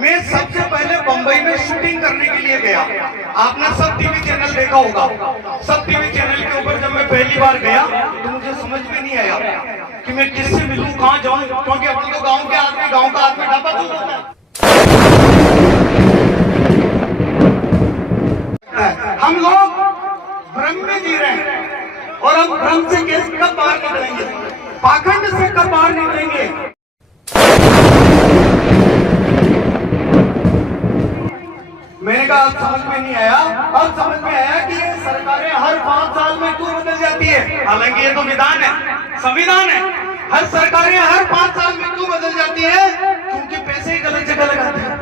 मैं सबसे पहले बंबई में शूटिंग करने के लिए गया। आपने सब टीवी चैनल देखा होगा। सब टीवी चैनल के ऊपर जब मैं पहली बार गया तो मुझे समझ में नहीं आया कि मैं किससे मिलूं, कहां जाऊं, क्योंकि अपन तो गांव का आदमी ढाबा चल रहा है। हम लोग भ्रम में जी रहे हैं और हम भ्रम से कब बाहर निकलेंगे, पाखंड से कब बाहर निकलेंगे। मैंने कहा अब समझ में नहीं आया। अब समझ में आया कि ये सरकारें हर 5 साल में क्यों बदल जाती है। हालांकि ये तो विधान है, संविधान है। हर सरकारें हर 5 साल में क्यों बदल जाती है, क्योंकि पैसे ही गलत जगह लगाते हैं।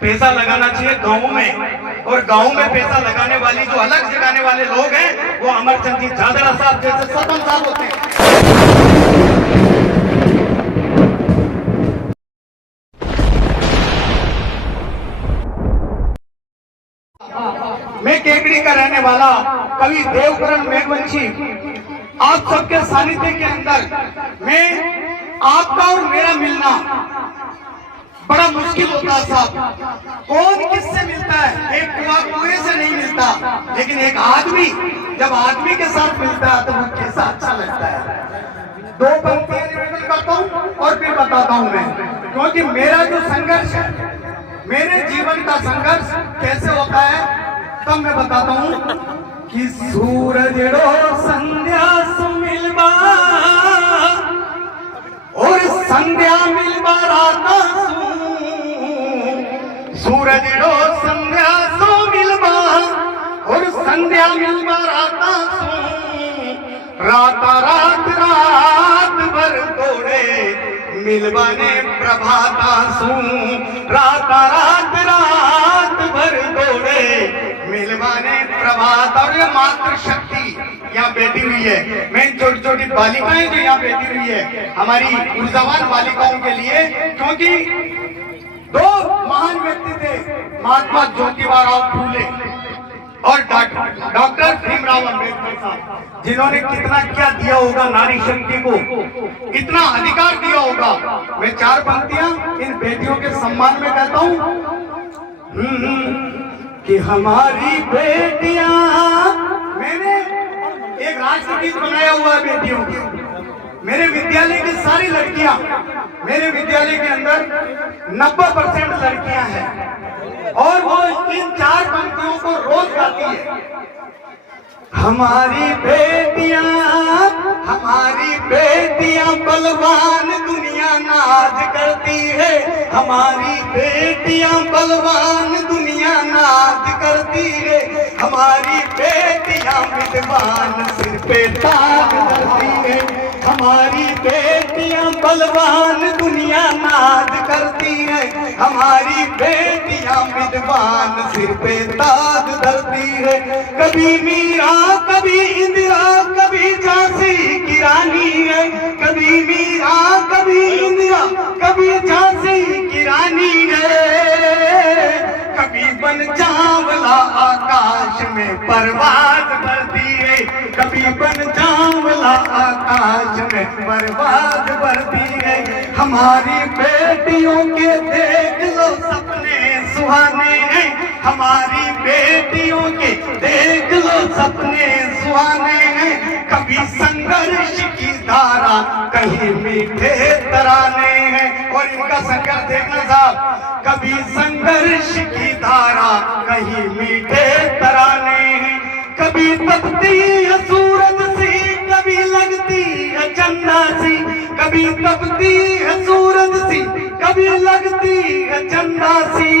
पैसा लगाना चाहिए गाँव में, और गाँव में पैसा लगाने वाली जो अलग जगाने वाले लोग हैं वो अमरचंद जी झाझड़ा साहब जैसे स्वतंत्र साहब होते हैं। मैं केकड़ी का रहने वाला कवि देवकरण मेघवंशी, आप सबके सानिध्य के अंदर मैं आपका और मेरा मिलना बड़ा मुश्किल होता है साहब। कौन किससे मिलता है, एक कुएं से नहीं मिलता, लेकिन एक आदमी जब आदमी के साथ मिलता है तो वो कैसा अच्छा लगता है। 2 पंक्तियां निवेदन करता हूं और फिर बताता हूं मैं, क्योंकि मेरा जो संघर्ष है, मेरे जीवन का संघर्ष कैसे होता है तब मैं बताता हूं कि सूरज रो संध्या सुमिलबा और संध्या मिलबा राता सूरज रो संध्या सो मिलबा और संध्या मिलबा राता राता रात रात भर तोड़े मिलबा ने प्रभाता सू राता रात रात भर तोड़े मिलबा ने प्रभात। और ये मातृशक्ति यहाँ बैठी हुई है, मैं छोटी छोटी बालिकाएं जो यहाँ बैठी हुई है हमारी ऊर्जावान बालिकाओं के लिए, क्योंकि 2 महान व्यक्ति थे, महात्मा ज्योतिबा फूले और डॉक्टर भीमराव अंबेडकर साहब, जिन्होंने कितना क्या दिया होगा नारी शक्ति को, कितना अधिकार दिया होगा। मैं 4 पंक्तियां इन बेटियों के सम्मान में कहता हूं कि हमारी बेटियां, मैंने एक राष्ट्रगीत बनाया हुआ है बेटियों की। मेरे विद्यालय की सारी लड़कियां, मेरे विद्यालय के अंदर 90% लड़कियां हैं और वो इन 4 पंक्तियों को रोज गाती है। हमारी बेटियां बलवान दुनिया नाज करती है, हमारी बेटियां बलवान दुनिया नाज करती है, हमारी बेटियां विद्वान सिर पे ताज करती है, हमारी बेटियां बलवान दुनिया नाज करती है, हमारी बेटियां विद्वान सिर पे ताज धरती है। कभी मीरा कभी इंदिरा कभी झांसी की रानी है, कभी मीरा कभी इंदिरा कभी झांसी की रानी है, कभी बन चावला आकाश में परवाज भरती है, कभी बन चावला आकाश में परवाज भरती है। हमारी बेटियों के देख लो सपने सुहाने हैं, हमारी बेटियों के देख लो सपने सुहाने हैं, कभी संघर्ष की धारा कहीं मीठे तराने हैं। और इनका संघर्ष देखना साहब, कभी संघर्ष की धारा कहीं मीठे तराने हैं, कभी तपती है सूरज सी कभी लगती है चंदा सी, कभी तपती है सूरज सी कभी लगती है चंदा सी।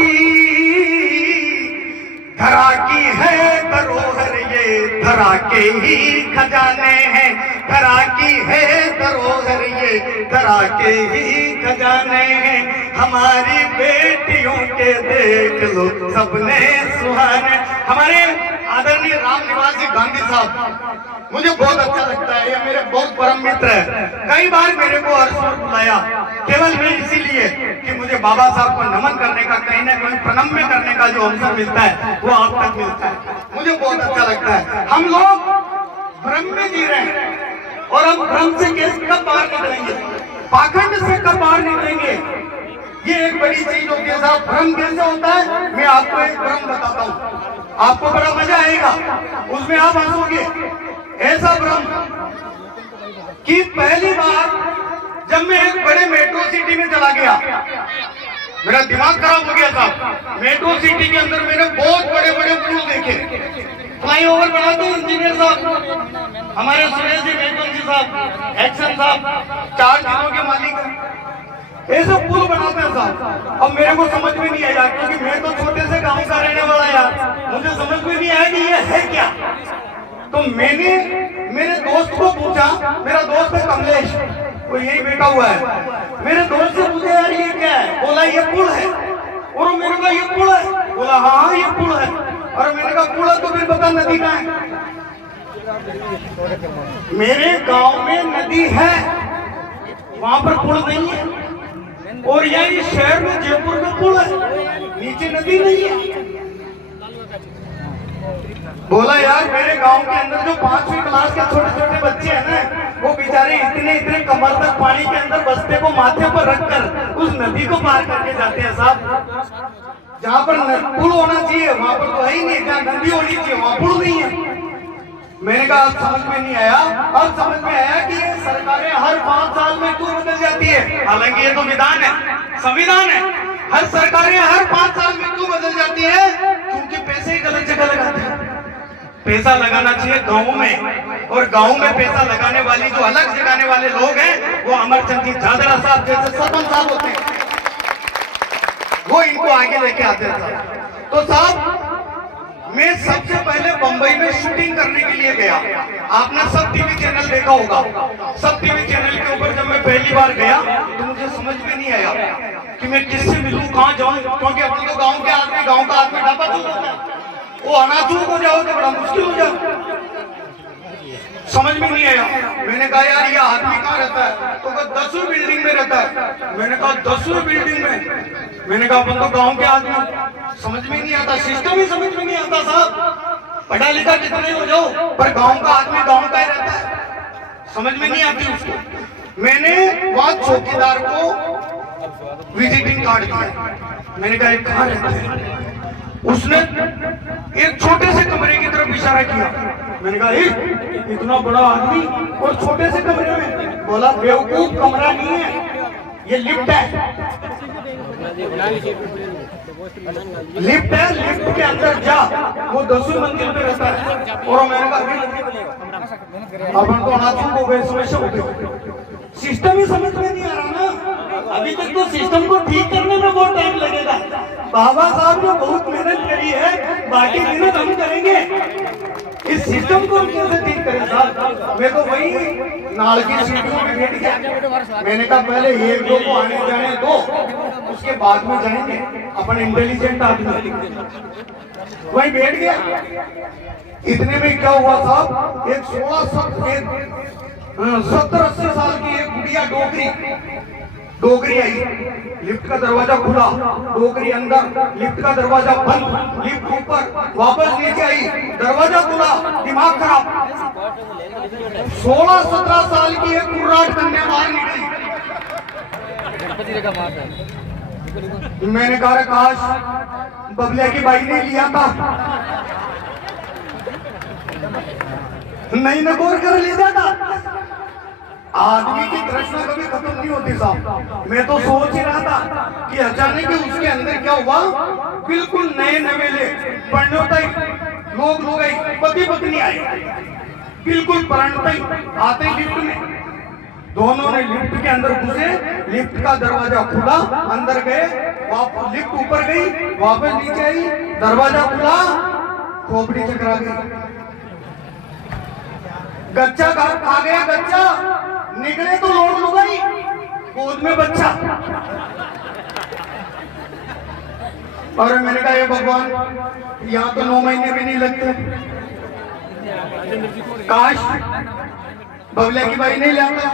धरा की है धरोहर ये धरा के ही खजाने हैं, धरा की है धरोहर ये धरा के ही खजाने हैं, हमारी बेटियों के देख लो सपने सुहाने। हमारे आदरणीय राम निवासी गांधी साहब मुझे बहुत अच्छा लगता है, ये मेरे बहुत परम मित्र है। कई बार मेरे को हर्षवर्धन बुलाया, केवल मैं इसीलिए कि मुझे बाबा साहब को नमन करने का, कहीं ना कहीं प्रणम्य करने का जो अवसर मिलता है वो आप तक मिलता है, मुझे बहुत अच्छा लगता है। हम लोग भ्रम में जी रहे हैं और हम भ्रम से कब बाहर निकलेंगे, पाखंड से कब बाहर निकलेंगे। ये एक बड़ी चीज होती है साहब। भ्रम कैसे होता है, मैं आपको एक भ्रम बताता हूँ, आपको बड़ा मजा आएगा, उसमें आप हंसोगे। ऐसा भ्रम कि पहली बार जब मैं एक बड़े मेट्रो सिटी में चला गया, मेरा दिमाग खराब हो गया था। मेट्रो सिटी के अंदर मैंने बहुत बड़े बड़े पुल देखे, फ्लाईओवर बनाते हैं इंजीनियर साहब, हमारे सुरेश जी मेघन जी साहब, एक्शन साहब 4 जिलों के मालिक हैं, ऐसे पुल बनाते हैं साहब। अब मेरे को समझ में नहीं आया, क्योंकि मैं तो छोटे से गांव का रहने वाला यार, मुझे समझ में नहीं आया कि ये है क्या। तो मैंने मेरे दोस्त को पूछा, मेरा दोस्त है कमलेश, वो यही बैठा हुआ है। मेरे दोस्त से पूछा यार ये क्या है, बोला ये पुल है। और मैंने कहा ये पुल है, बोला हाँ ये पुल है। और मैंने कहा पुल है तो फिर बता नदी कहाँ है। मेरे गांव में नदी है, वहां पर पुल नहीं है। और यही शहर में जयपुर में पुल है, नीचे नदी नहीं है। बोला यार मेरे गांव के अंदर जो 5वीं क्लास के छोटे छोटे बच्चे हैं ना, वो बेचारे इतने इतने कमर तक पानी के अंदर बस्ते को माथे पर रखकर उस नदी को पार करके जाते हैं साहब। जहाँ पर पुल होना चाहिए वहां पर तो है ही नहीं, जहाँ नदी होनी चाहिए वहां पुल नहीं है। मैंने कहा अब समझ में नहीं आया। अब समझ में आया कि ये सरकारें हर 5 साल में क्यों बदल जाती है। हालांकि ये तो विधान है, संविधान है, हर सरकारें हर 5 साल में क्यों बदल जाती है, क्योंकि पैसे ही गलत जगह लगाते हैं। पैसा लगाना चाहिए गाँव में, और गाँव में पैसा लगाने वाली जो अलग जगाने वाले लोग हैं वो अमरचंद जी झाझड़ा साहब जैसे सरपंच साहब होते हैं, वो इनको आगे लेके आते थे। तो साहब मैं सबसे पहले बंबई में शूटिंग करने के लिए गया। आपने सब टीवी चैनल देखा होगा, सब टीवी चैनल के ऊपर जब मैं पहली बार गया तो मुझे समझ में नहीं आया कि मैं किससे मिलूं, कहाँ जाऊं, क्योंकि अपन तो गाँव के आदमी, गाँव का आदमी ढाबा चल रहा है, वो अनाजूर को जाओ तो बड़ा मुश्किल हो जाए, समझ में नहीं आया। मैंने कहा यार ये आदमी कहाँ रहता है, तो 10वीं बिल्डिंग में रहता है। मैंने कहा 10वीं बिल्डिंग में, मैंने कहा अपन तो गांव के आदमी, समझ में नहीं आता, सिस्टम ही समझ में नहीं आता साहब। पढ़ा लिखा कितने हो जाओ, पर गांव का आदमी गांव का ही रहता है, समझ में नहीं आती उसको। मैंने वहां चौकीदार को विजिटिंग कार्ड दिया, मैंने कहा कहाँ रहता है। उसने एक छोटे से कमरे की तरफ इशारा किया। मैंने कहा इतना बड़ा आदमी और छोटे से कमरे में, बोला बेवकूफ कमरा नहीं है, ये लिफ्ट है, लिफ्ट है, लिफ्ट के अंदर जा, वो 10वीं मंजिल पे रहता है। और मैंने कहा अपन तो अनाथों हो गए, समस्या हो गई, सिस्टम ही समझ में नहीं आ रहा ना। अभी तक तो सिस्टम को ठीक करने में बहुत टाइम लगेगा। बाबा साहब ने बहुत मेहनत करी है, बाकी मेहनत हम करेंगे, इस सिस्टम को हम कैसे ठीक करें साहब। मैं तो वही नाल की सीटों में बैठ गया। मैंने कहा पहले 1-2 को आने जाने दो, उसके बाद में जाएंगे, अपन इंटेलिजेंट आदमी। वही बैठ गया। इतने में क्या हुआ साहब, एक 70-80 साल की एक बुढ़िया डोगरी आई, लिफ्ट का दरवाजा खुला, डोगरी अंदर, लिफ्ट का दरवाजा बंद, लिफ्ट ऊपर, वापस नीचे आई, दरवाजा खुला, दिमाग खराब। 16-17 साल की एक कुर्राट कन्या बाहर निकली। मैंने कहा काश बबलिया की बाई ने लिया था, नहीं नकोर कर ले जाता। आदमी की तृष्णा कभी खत्म नहीं होती साहब। मैं तो सोच ही रहा था कि अचानक ही उसके अंदर क्या हुआ, बिल्कुल नए नवेले परिणय लोग आई, पति पत्नी आई, बिल्कुल परिणय आते लिफ्ट में, दोनों ने लिफ्ट के अंदर घुसे, लिफ्ट का दरवाजा खुला, अंदर गए, लिफ्ट ऊपर गई, वापस नीचे आई, दरवाजा खुला, खोपड़ी चकरा गई, गच्चा खा गया, गच्चा निकले तो लोड लुगाई, गोद में बच्चा। और मैंने कहा ये भगवान, यहाँ तो 9 महीने भी नहीं लगते, काश बबलिया की बाई नहीं लाता।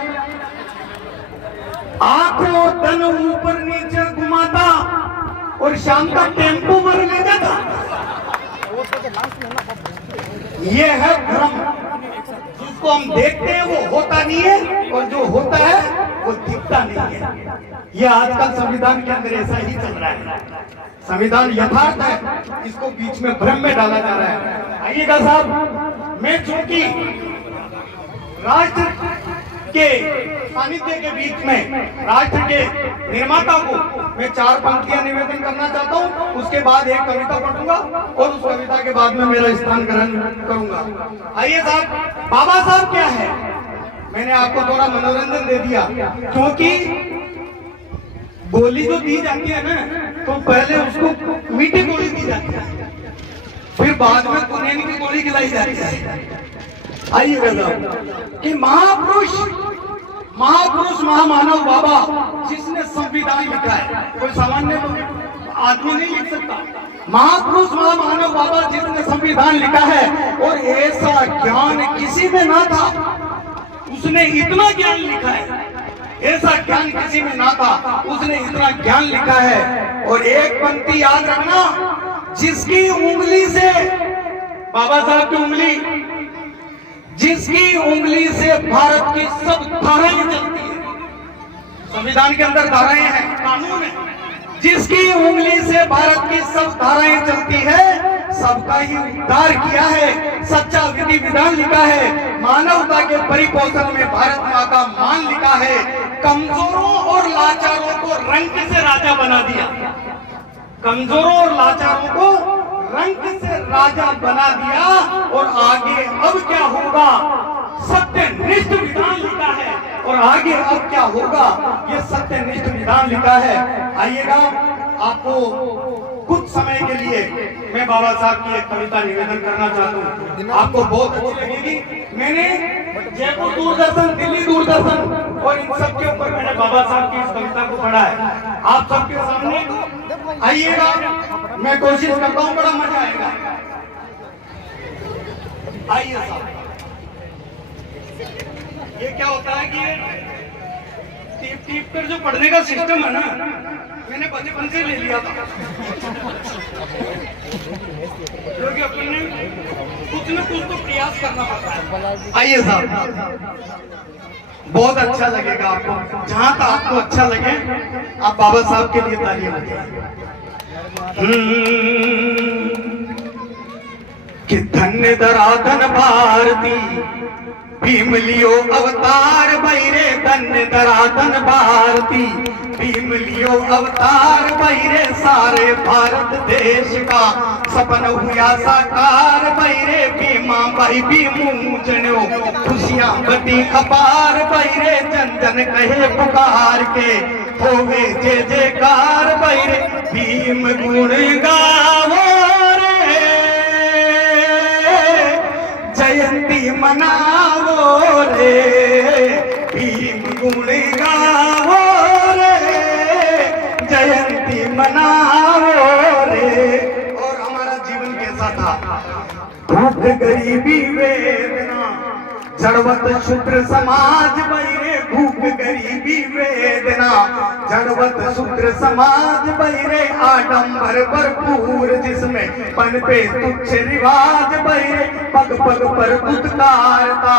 आंखों तन ऊपर नीचे घुमाता और शाम का टेम्पो भर ले जाता। ये है भ्रम, जिसको हम देखते हैं वो होता नहीं है, और जो होता है वो दिखता नहीं है। ये आजकल संविधान के अंदर ऐसा ही चल रहा है। संविधान यथार्थ है, इसको बीच में भ्रम में डाला जा रहा है। आइएगा साहब, मैं चूंकि राष्ट्र के सानिध्य के बीच में राष्ट्र के निर्माता को मैं 4 पंक्तियां निवेदन करना चाहता हूं, उसके बाद एक कविता पढ़ूंगा और उस कविता के बाद में मेरा स्थान ग्रहण करूंगा। आइए साहब, बाबा साहब क्या है, मैंने आपको थोड़ा मनोरंजन दे दिया, क्योंकि गोली जो दी जाती है ना, तो पहले उसको मीठी गोली दी जाती है, फिर बाद में कुनेन की गोली खिलाई जाती है। आइएगा कि महापुरुष महामानव बाबा जिसने संविधान लिखा है, कोई सामान्य आदमी नहीं लिख सकता। महापुरुष महामानव बाबा जिसने संविधान लिखा है, और ऐसा ज्ञान किसी में ना था, उसने इतना ज्ञान लिखा है, ऐसा ज्ञान किसी में ना था, उसने इतना ज्ञान लिखा है। और एक पंक्ति याद रखना, जिसकी उंगली से, बाबा साहब की उंगली, जिसकी उंगली से भारत की सब धाराएं चलती है, संविधान के अंदर धाराएं हैं, कानून है, जिसकी उंगली से भारत की सब धाराएं चलती है, सबका ही उद्धार किया है, सच्चा विधि विधान लिखा है, मानवता के परिपोषण में भारत माँ का मान लिखा है, कमजोरों और लाचारों को रंग से राजा बना दिया, कमजोरों और लाचारों को रंग से राजा बना दिया। और आगे अब क्या होगा, सत्यनिष्ठ विधान लिखा है, और आगे अब क्या होगा, ये सत्यनिष्ठ विधान लिखा है। आइएगा, आपको कुछ समय के लिए मैं बाबा साहब की एक कविता निवेदन करना चाहता हूँ, आपको बहुत अच्छी लगेगी। मैंने जयपुर दूरदर्शन, दिल्ली दूरदर्शन और इन सब के ऊपर मैंने बाबा साहब की इस कविता को पढ़ा है, आप सबके सामने। आइएगा, मैं कोशिश करता हूँ, बड़ा मजा आएगा। आइए साहब, ये क्या होता है कि टीप टीप कर जो पढ़ने का सिस्टम है ना, मैंने बचपन से ले लिया था, क्योंकि अपन ने कुछ न कुछ तो प्रयास करना पड़ता है। आइए साहब, बहुत अच्छा लगेगा आपको, जहां तक आपको अच्छा लगे आप बाबा साहब के लिए तालियां बजाइए। कि धन्य धराधन भारती, भीम लियो अवतार बैरे, धन्य धराधन भारती, भीम लियो अवतार बैरे, सारे भारत देश का सपन हुआ साकार बैरे, भीमा भाई भीमू जनो खुशियां बटी अपार बैरे, जन जन कहे पुकार के होवे जय जयकार बैरे, भीम गुण गावो रे, जयंती मनावो रे, भीम गुण गावो रे, जयंती मनावो रे। और हमारा जीवन कैसा था, भूख गरीबी वेदना, जड़वत शूद्र समाज बैरे, भूख गरीबी वेदना, जड़वत शूद्र समाज बैरे, आडंबर भरपूर जिसमें पनपे तुच्छ रिवाज बैरे, पग पग पर दुत्कारता,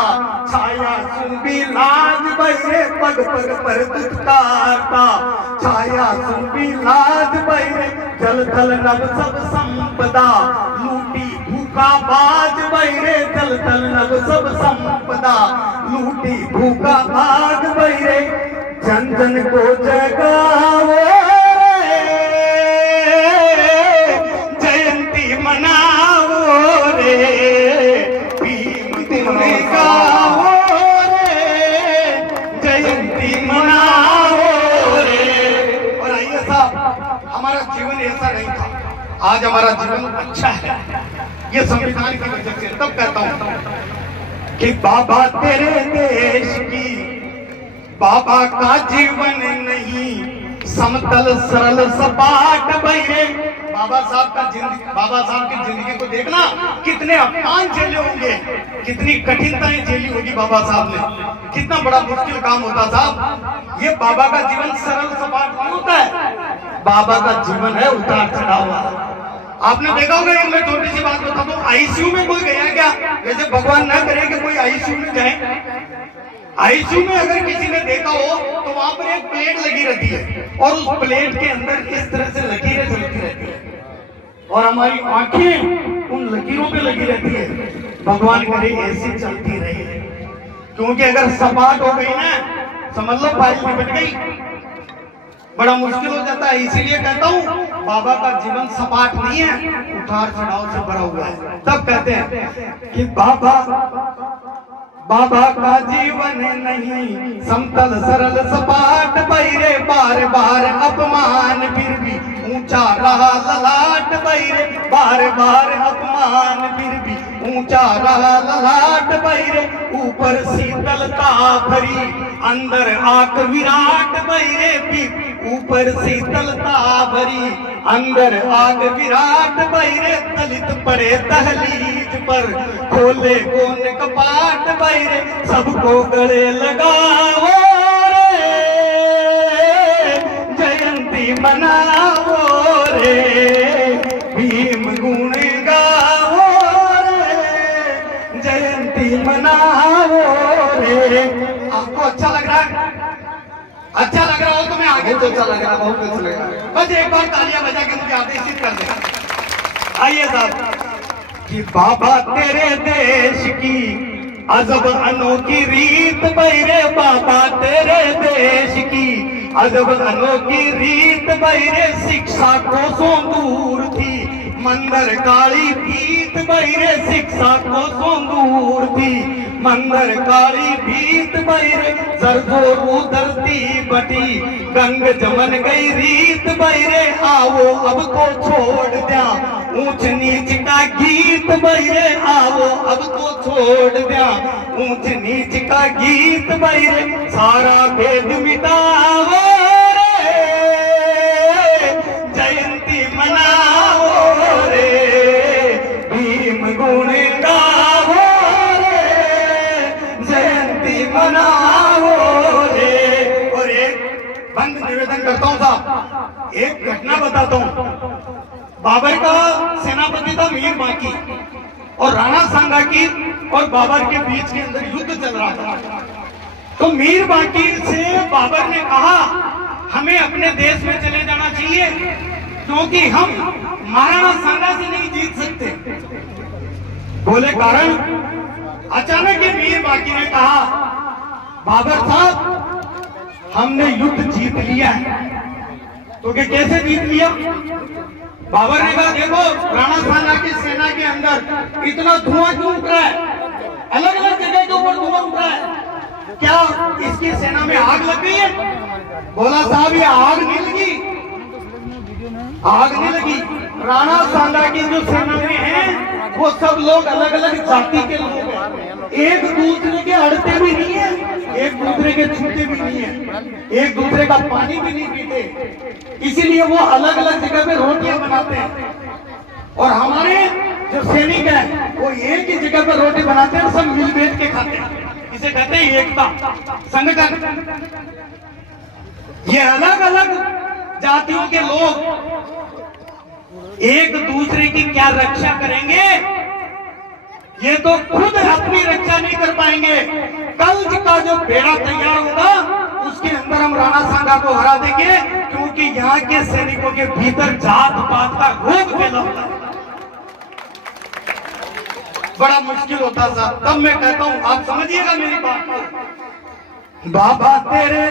छाया सुंबी लाज बैरे, पग पग पर दुत्कारता, छाया सुंबी लाज बैरे, जल थल नभ सब संपदा, लूटी भूखा बाज बैरे, जल थल नभ सब संपदा, लूटी भूखा बाज बैरे, जन जन को जगावो रे, जयंती मनावो रे, भीम गुण गावो रे, जयंती मनावो रे। और आइए साहब, हमारा जीवन ऐसा नहीं था, आज हमारा जीवन अच्छा है, ये संविधान की वजह से। तब कहता हूं कि बाबा तेरे देश की, बाबा का जीवन नहीं समतल सरल सपाट बैरे। बाबा साहब का जिंदगी, बाबा साहब की जिंदगी को देखना, कितने अपमान झेले होंगे, कितनी कठिनताएं झेली होगी बाबा साहब ने, कितना बड़ा मुश्किल काम होता साहब। ये बाबा का जीवन सरल सपाट नहीं होता है, बाबा का जीवन है उतार चढ़ाव वाला। आपने देखा होगा, एक मैं छोटी सी बात बताता हूँ, आईसीयू में कोई गया क्या, जैसे भगवान ना करे कि कोई आईसीयू में जाए, आईसीयू में अगर किसी ने देखा हो तो वहां पर एक प्लेट लगी रहती है और उस प्लेट के अंदर इस तरह से लकीरें चलती रहती है और हमारी आंखें उन लकीरों पे लगी रहती है। भगवान करे ऐसी चलती रहे, क्योंकि अगर सपाट हो गई ना समझ लो फाइल में बच गई, बड़ा मुश्किल हो जाता है। इसीलिए कहता हूँ बाबा का जीवन सपाट नहीं है, उतार चढ़ाव से भरा हुआ है। तब कहते हैं कि बाबा का जीवन नहीं समतल सरल सपाट, बैरे बार बार अपमान फिर भी ऊंचा रहा ललाट, बैरे बार बार अपमान फिर भी ऊंचा रहा ललाट, बैरे ऊपर शीतलता भरी अंदर आग विराट, बैरे भी ऊपर शीतलता भरी अंदर आग विराट, बैरे दलित पड़े दहलीज पर खोले कौन कपाट, बैरे सबको गले लगाओ रे जयंती मनाओ रे, भीम गुण गाओ रे जयंती मनाओ रे। आपको अच्छा लग रहा है? अच्छा लग रहा हो तो मैं आगे तो अच्छा लग रहा, बहुत अच्छा लग रहा। बस एक बार तालियां बजा के मुझे आदेशित कर देगा। आइए साहब कि बाबा तेरे देश की अजब अनोखी रीत, बैरे बाबा तेरे देश की अजब अनोखी रीत, बैरे शिक्षा कोसों दूर थी मंदिर काली भीत, बैरे शिक्षा कोसों दूर थी मंदिर काली भीत, बैरे जरजोरू धरती बटी गंग जमन गई रीत, बैरे आओ अब को छोड़ दिया ऊंच नीच का गीत, बैरे आओ अब को छोड़ दिया ऊंच नीच का गीत, बैरे सारा भेद मिटाओ रे जयंती मनाओ रे, भीम गुण गाओ रे जयंती मनाओ रे। और एक बंद निवेदन करता हूं साहब, एक घटना बताता हूं। बाबर का सेनापति था मीर बांकी और राणा सांगा की और बाबर के बीच के अंदर युद्ध चल रहा था। तो मीर बांकी से बाबर ने कहा हमें अपने देश में चले जाना चाहिए क्योंकि हम महाराणा सांगा से नहीं जीत सकते। बोले कारण? अचानक ही मीर बांकी ने कहा बाबर साहब हमने युद्ध जीत लिया है। तो क्या कैसे जीत लिया? बाबर ने कहा देखो राणा सांगा की सेना के अंदर इतना धुआं क्यों उठ रहा है, अलग अलग जगह के ऊपर धुआं उठ रहा है, क्या इसकी सेना में आग लग गई है? बोला साहब ये आग नहीं लगी, आग नहीं लगी। राणा सांगा की जो सेना में है वो सब लोग अलग अलग जाति के लोग हैं, एक दूसरे के अड़ते भी नहीं है, एक दूसरे के छूते भी नहीं है, एक दूसरे का पानी भी नहीं पीते, इसीलिए वो अलग अलग जगह पे रोटियां बनाते हैं। और हमारे जो सैनिक हैं वो एक ही जगह पे रोटी बनाते हैं, सब मिल बैठ के खाते हैं, इसे कहते हैं एकता संगठन। ये अलग अलग जातियों के लोग एक दूसरे की क्या रक्षा करेंगे? ये तो खुद अपनी रक्षा नहीं कर पाएंगे। कल का जो बेड़ा तैयार होगा उसके अंदर हम राणा सांगा को हरा देंगे, क्योंकि यहाँ के सैनिकों के भीतर जात पात का रोग फैला होता है, बड़ा मुश्किल होता साहब। तब मैं कहता हूँ आप समझिएगा मेरी बात को। बाबा तेरे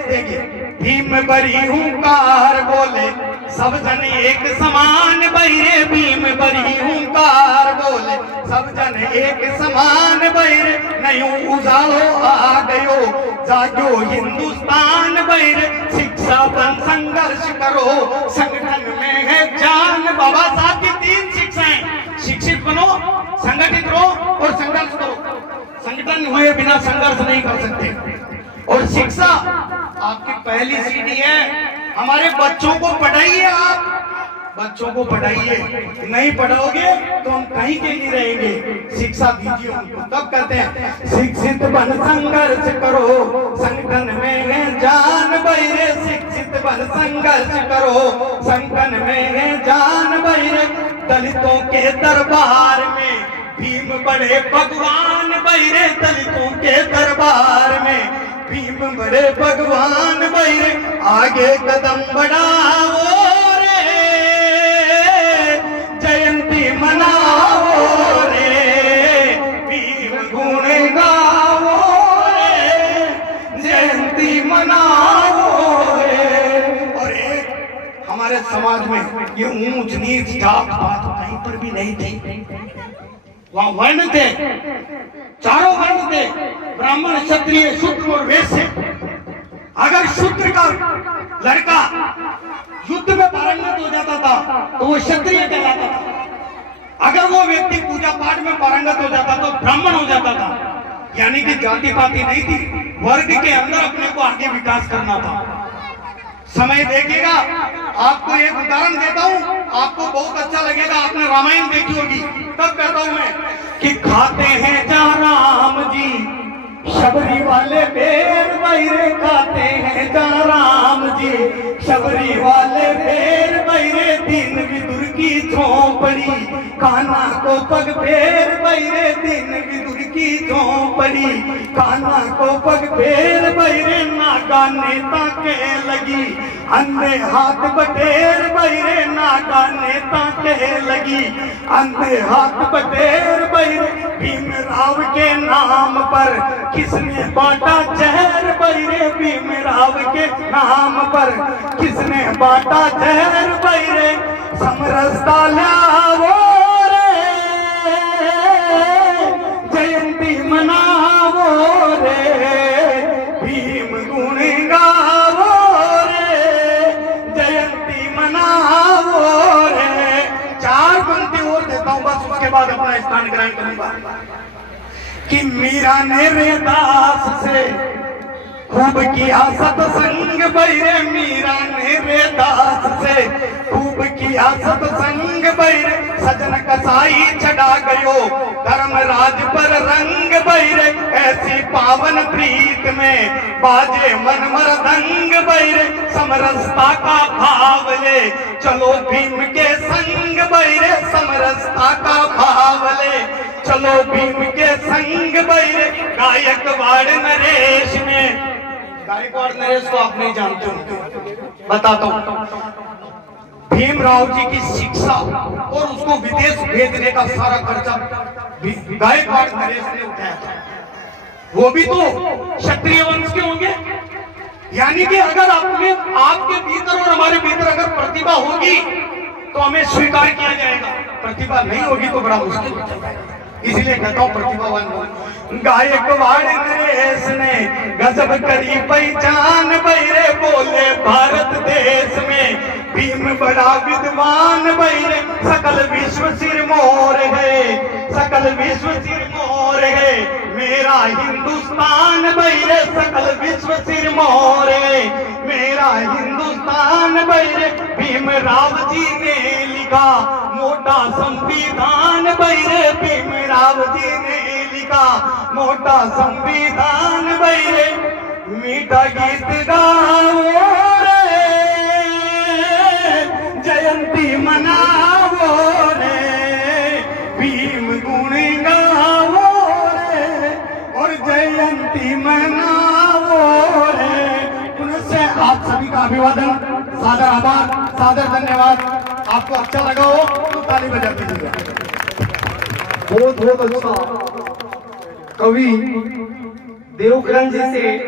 देगे भीम बरी हुंकार बोले सब जन एक समान, बहिरे भीम बरी हुंकार बोले सब जन एक समान, बहिरे नयूं उजालो आ गयो जागो हिंदुस्तान, बहिरे शिक्षा बन संघर्ष करो संगठन में है जान। बाबा साहब की 3 शिक्षाएं, शिक्षित बनो, संगठित रहो और संघर्ष करो। संगठन हुए बिना संघर्ष नहीं कर सकते। और शिक्षा आपकी पहली सीढ़ी है। हमारे बच्चों को पढ़ाइए, आप बच्चों को पढ़ाइए, नहीं पढ़ाओगे तो हम कहीं के नहीं रहेंगे। शिक्षा दीजिए उनको। तब कहते हैं शिक्षित बन संघर्ष करो संगठन में है जान, बहिरे शिक्षित बन संघर्ष करो संगठन में है जान, बहिरे दलितों के दरबार में भीम बड़े भगवान बहिरे दलितों के दरबार में, भीम बड़े भगवान बहिरे आगे कदम बढ़ाओ रे, जयंती मनाओ रे, भीम गुण गाओ रे, जयंती मनाओ रे। और एक हमारे समाज में ये ऊंच नीच जात पात कहीं पर भी नहीं थी, वहां वर्ण थे, चारों वर्ण थे, ब्राह्मण क्षत्रिय शूद्र और वैश्य। अगर शूद्र का लड़का युद्ध में पारंगत हो जाता था तो वो क्षत्रिय कहलाता था, अगर वो व्यक्ति पूजा पाठ में पारंगत हो जाता तो ब्राह्मण हो जाता था। यानी कि जाति पाति नहीं थी, वर्ग के अंदर अपने को आगे विकास करना था। समय देखेगा, आपको एक उदाहरण देता हूं, आपको बहुत अच्छा लगेगा, आपने रामायण देखी होगी, तब कहता हूं मैं कि खाते हैं जहां राम जी शबरी वाले बेर बहिरे, खाते हैं जहां राम जी शबरी वाले बेर बहिरे, दीन विदुर की झोंपड़ी कान्हा को पग फेर बहिरे, दीन विदुर की झोंपड़ी कान्हा को पग फेर बहिरे, नागा नेता के लगी अंधे हाथ बटेर बहिरे, नागा नेता के लगी अंधे हाथ बटेर बहिरे, भीमराव के नाम पर किसने बांटा जहर बहिरे, भीमराव के नाम पर किसने बांटा जहर बहिरे, समरसता लाओ रे, जयंती मनाओ रे, भीम गुण गाओ रे, जयंती मनाओ रे। चार पंक्ति और देता हूं बस, उसके बाद अपना स्थान ग्रहण करूंगा। कि मीरा ने रेदास से खूब किया सत्संग बहिरे, मीरा ने रेदास से खूब किया सत्संग बहिरे, सजन कसाई चढ़ा गयो धर्मराज पर रंग बहिरे, ऐसी पावन प्रीत में बाजे मन मरदंग बहिरे, समरसता का भाव ले चलो भीम के संग बहिरे, समरसता का भाव ले चलो भीम के संग बहिरे। गायकवाड़ नरेश ने, गायकवाड़ नरेश को आप नहीं जानते हो, बताता हूं। भीमराव जी की शिक्षा और उसको विदेश भेजने का सारा खर्चा गायकवाड़ नरेश ने उठाया था। वो भी तो क्षत्रिय वंश के होंगे। यानी कि अगर आपके भीतर और हमारे भीतर अगर प्रतिभा होगी तो हमें स्वीकार किया जाएगा, प्रतिभा नहीं होगी तो बड़ा मुश्किल हो जाएगा। इसलिए कहता हूं प्रतिभावान। गायकवाड़ नरेश ने गजब करी पहचान बहिरे, बोले भारत देश में भीम बड़ा विद्वान बहिरे, सकल विश्व सिर मोर है, सकल विश्व सिर मोर है, मेरा हिंदुस्तान बहिरे, सकल विश्व सिर मोर है, मेरा हिंदुस्तान बहिरे। भीमराव जी ने लिखा मोटा संविधान बहिरे, भीमराव जी ने लिखा मोटा संविधान बहिरे, मीठा गीत गाओ रे, जयंती मनाओ रे, भीम गुण गाओ रे, और जयंती मनाओ रे। पुनः आप सभी का अभिवादन, सादर आभार, सादर धन्यवाद। आपको अच्छा लगा हो तो ताली बजा दीजिएगा। बहुत बहुत अच्छा कवि देवकरण जी से